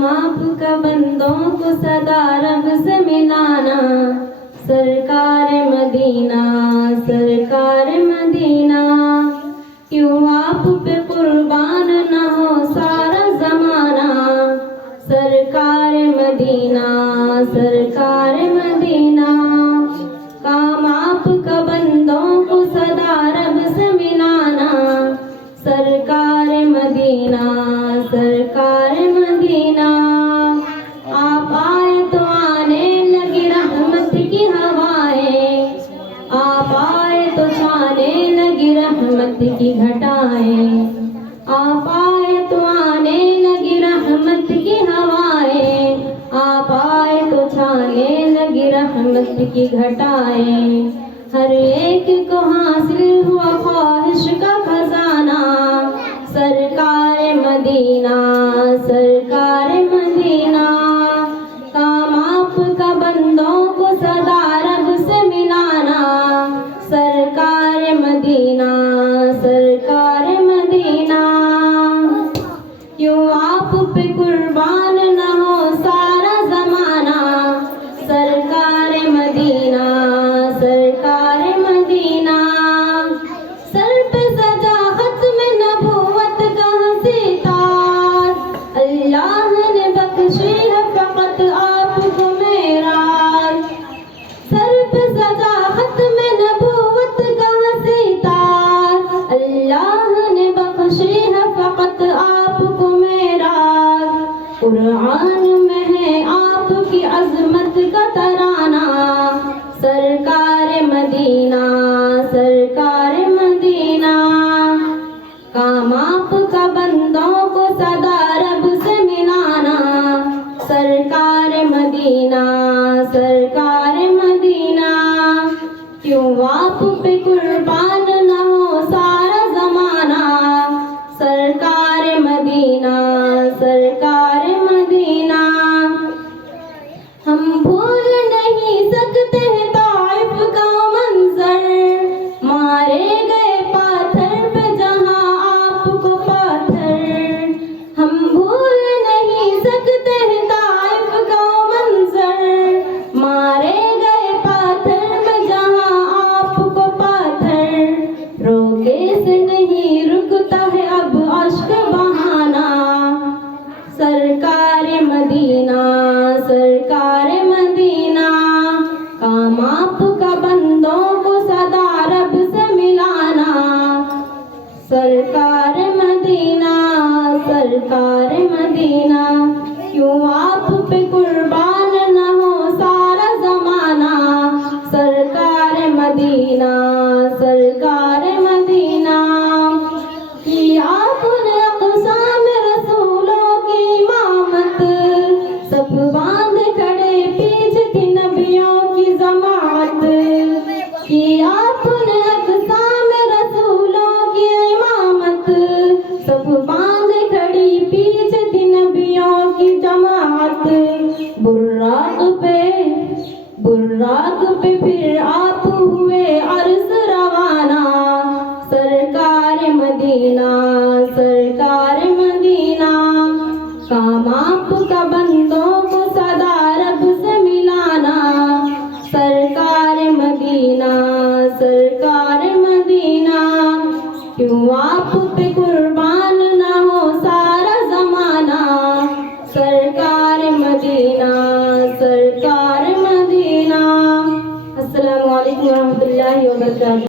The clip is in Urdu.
کام آپ کا بندوں کو صدا رب سے ملانا، سرکار مدینہ سرکار مدینہ، کیوں آپ پہ قربان نہ ہو سارا زمانہ، سرکار مدینہ سرکار مدینہ، کام آپ کا بندوں کو صدا رب سے ملانا، سرکار مدینہ سرکار مدینہ، آپ آئے تو آنے لگی رحمت کی ہوائیں، آپ آئے تو چھانے لگی رحمت کی گھٹائیں، آپ آئے تو آنے لگی رحمت کی ہوائیں، آپ آئے تو چھانے لگی رحمت کی گھٹائیں، ہر ایک کو حاصل ہوا خواہش کا خزانہ، سرکار مدینہ سرکار مدینہ، کام آپ کا بندوں کو صدا رب سے ملانا، سرکار مدینہ سرکار مدینہ، کیوں آپ پہ قربان نہ ہو سارا زمانہ، سرکار مدینہ سرکار مدینہ، سر پہ سجا ختم نبوت کا ہنسی تاج، اللہ نے بخشی ہے فقط آپ کو معراج، سر پہ سجا ختم نبوت کا ہنسی تاج، اللہ نے بخشی ہے فقط آپ کو معراج، قرآن میں ہے آپ کی عظمت کا ترانہ، سرکار مدینہ سرکار مدینہ، کام آپ کا بندوں کو صدا رب سے ملانا، سرکار مدینہ سرکار مدینہ، کیوں آپ پہ قربان نہ ہو سارا زمانہ، سرکار مدینہ سرکار مدینہ، ہم بھول نہیں سکتے ہیں طائف کا منظر، مارے گئے پاتھر پہ جہاں آپ کو پاتھر، ہم بھول نہیں سکتے ہیں طائف کا منظر، مارے گئے پاتھر پہ جہاں آپ کو پاتھر، روکے سے نہیں رکتا ہے اب اشک بہانا، سرکار مدینہ سرکار مدینہ، کام آپ کا بندوں کو صدا رب سے ملانا، سرکار مدینہ سرکار مدینہ، کیوں آپ پہ قربان نہ ہو سارا زمانہ، سرکار مدینہ سرکار مدینہ، کی آپ نے اقسام رسولوں کی امامت، سب باندھ کھڑے پیچھے تھی نبیوں کی جماعت، کی آپ نے اقسام رسولوں کی امامت، سب باندھ کھڑی پیچھے تھی نبیوں کی جماعت، براق پہ پھر آپ ہوئے عرض روانہ، سرکار مدینہ سرکار مدینہ، کام آپ کا بندوں کو صدا رب سے ملانا، سرکار مدینہ سرکار مدینہ، کیوں آپ پہ قربان نہ ہو سارا زمانہ، سرکار مدینہ سرکار مدینہ۔ السلام علیکم ورحمۃ اللہ وبرکاتہ۔